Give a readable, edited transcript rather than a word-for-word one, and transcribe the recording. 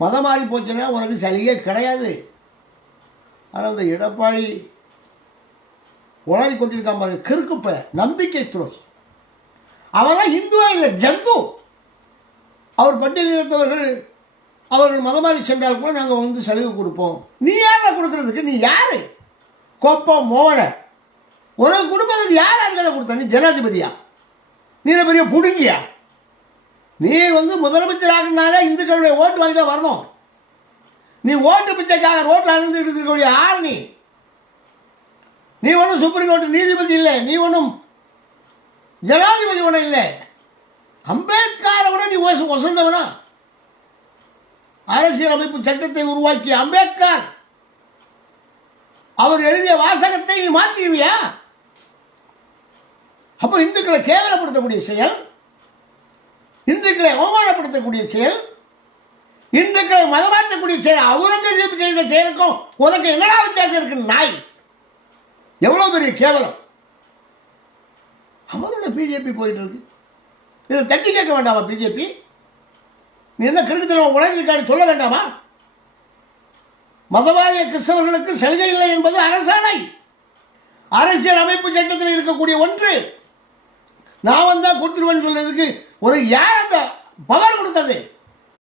மதம் மாறி போச்சுன்னா உனக்கு சலுகை கிடையாது. ஆனால் அந்த எடப்பாடி உளறி கொண்டிருக்காம கிறுக்குப்ப நம்பிக்கை துரோகி. அவெல்லாம் இந்துவா இல்லை, ஜந்து. அவர் பட்டியலில் இருந்தவர்கள் அவர்கள் மதமாறி சென்றால் கூட நாங்கள் வந்து சலுகை கொடுப்போம். நீ யாரை கொடுக்கறதுக்கு? நீ யாரு? கோப்பம் மோகன உனக்கு கொடுப்பதற்கு யார் அதில் கொடுத்த? நீ ஜனாதிபதியா? நீ பெரிய புடுங்கியா? நீ வந்து முதலமைச்சர் ஆகினாலே இந்துக்களுடைய ஓட்டு வாங்கி தான் வரணும். நீ ஓட்டு பிச்சைக்காக ரோட்டில் அணிந்துட்டு இருக்கக்கூடிய ஆள். நீ ஒன்றும் சுப்ரீம் கோர்ட் நீதிபதி இல்லை, நீ ஒன்றும் ஜனாதிபதி ஒன்றும் இல்லை. அம்பேத்கரை விட நீ வசந்தவனா? அரசியலமைப்பு சட்டத்தை உருவாக்கிய அம்பேத்கர் அவர் எழுதிய வாசகத்தை நீ மாற்றிடுவியா? அப்போ இந்துக்களை கேவலப்படுத்தக்கூடிய செயல், இந்துக்களை அவமானப்படுத்தக்கூடிய செயல், இந்துக்களை மதமாற்றக்கூடிய செயல், அவுரங்கசீப் செய்த செயலுக்கும் உனக்கு என்னடா வித்தியாசம் இருக்கு? நாய், எவ்வளோ பெரிய கேவலம். அவரோட பிஜேபி போயிட்டு இருக்கு. இதை தட்டி கேட்க வேண்டாமா? பிஜேபி நீ என்ன கிறுக்குத்தனமா உலகிற்கான சொல்ல வேண்டாமா? மதவாதிய கிறிஸ்தவர்களுக்கு சலுகை இல்லை என்பது அரசாணை, அரசியல் அமைப்பு சட்டத்தில் இருக்கக்கூடிய ஒன்று. நான் வந்தா கொடுத்துருவேன்னு சொல்றதுக்கு ஒரு யார் அந்த பவர் கொடுத்தது?